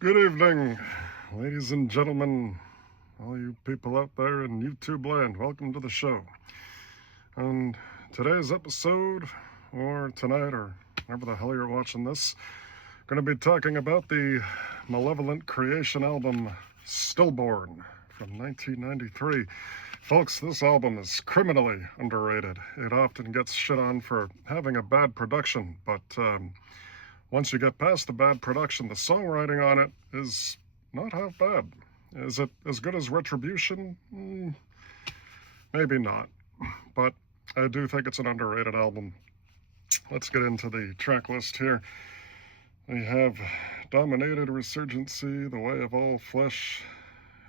Good evening, ladies and gentlemen, all you people out there in YouTube land. Welcome to the show. On today's episode, or tonight, or whenever the hell you're watching this, going to be talking about the Malevolent Creation album Stillborn from 1993. Folks, this album is criminally underrated. It often gets shit on for having a bad production, but once you get past the bad production, the songwriting on it is not half bad. Is it as good as Retribution? Maybe not, but I do think it's an underrated album. Let's get into the track list here. We have Dominated, Resurgency, The Way of All Flesh,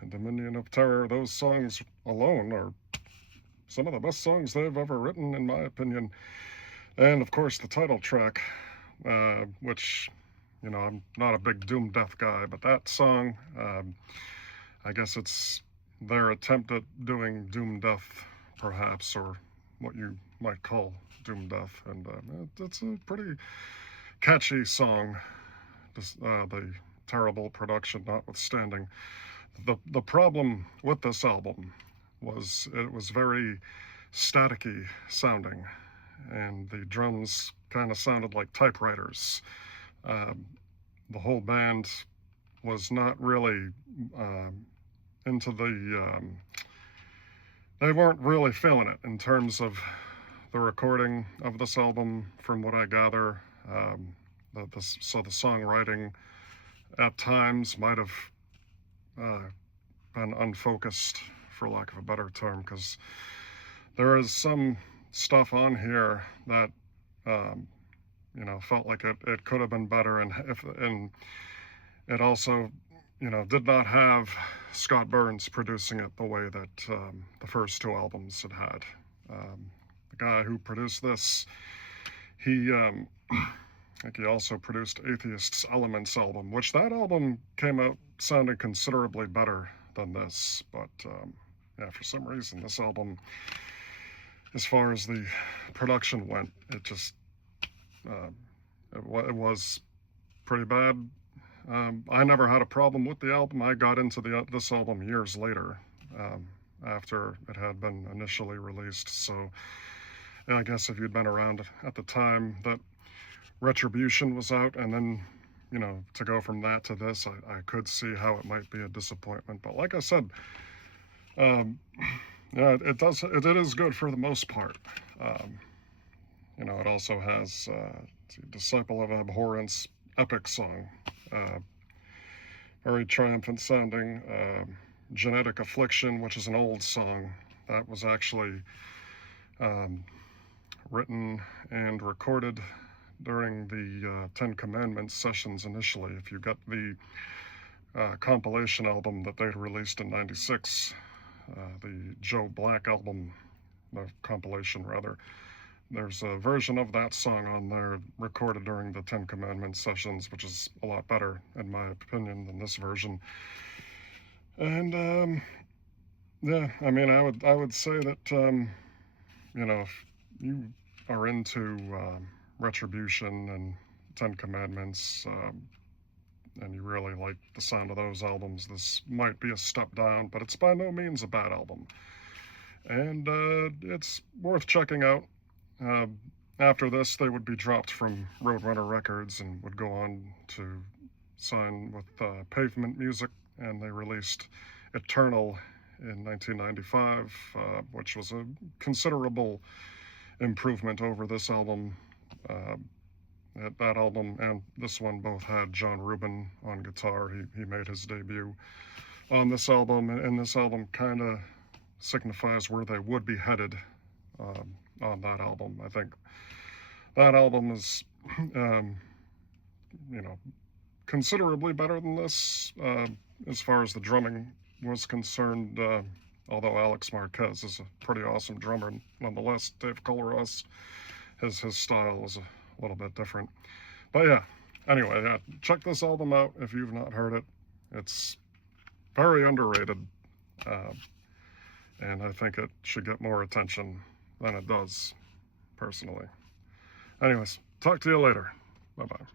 and Dominion of Terror. Those songs alone are some of the best songs they've ever written, in my opinion. And of course, the title track, which, you know, I'm not a big doom death guy, but that song, I guess it's their attempt at doing doom death, perhaps, or what you might call doom death, and it's a pretty catchy song, the terrible production notwithstanding. The problem with this album was it was very staticky sounding, and the drums kind of sounded like typewriters. The whole band was not really into they weren't really feeling it in terms of the recording of this album, from what I gather. So the songwriting at times might have been unfocused, for lack of a better term, because there is some stuff on here that you know, felt like it could have been better, and it also, you know, did not have Scott Burns producing it the way that the first two albums had. The guy who produced this, he I think he also produced Atheist's Elements album, which that album came out sounding considerably better than this, but yeah, for some reason this album, as far as the production went, it just it was pretty bad. I never had a problem with the album. I got into this album years later, after it had been initially released. So I guess if you'd been around at the time that Retribution was out, and then, you know, to go from that to this, I could see how it might be a disappointment. But like I said, yeah, it is good for the most part. You know, it also has Disciple of Abhorrence, epic song, very triumphant sounding. Genetic Affliction, which is an old song that was actually written and recorded during the Ten Commandments sessions initially. If you got the compilation album that they released in '96, the Joe Black album, the compilation rather, there's a version of that song on there recorded during the Ten Commandments sessions, which is a lot better, in my opinion, than this version. And yeah, I mean, I would say that you know, if you are into Retribution and Ten Commandments, and you really like the sound of those albums, this might be a step down, but it's by no means a bad album, and it's worth checking out. After this, they would be dropped from Roadrunner Records and would go on to sign with Pavement Music, and they released Eternal in 1995, which was a considerable improvement over this album. That album and this one both had John Rubin on guitar. He made his debut on this album, and this album kind of signifies where they would be headed on that album. I think that album is, you know, considerably better than this as far as the drumming was concerned. Although Alex Marquez is a pretty awesome drummer, nonetheless, Dave Colaros, his style is a little bit different. But yeah, anyway, yeah, check this album out if you've not heard it. It's very underrated, and I think it should get more attention than it does, personally. Anyways, talk to you later. Bye-bye.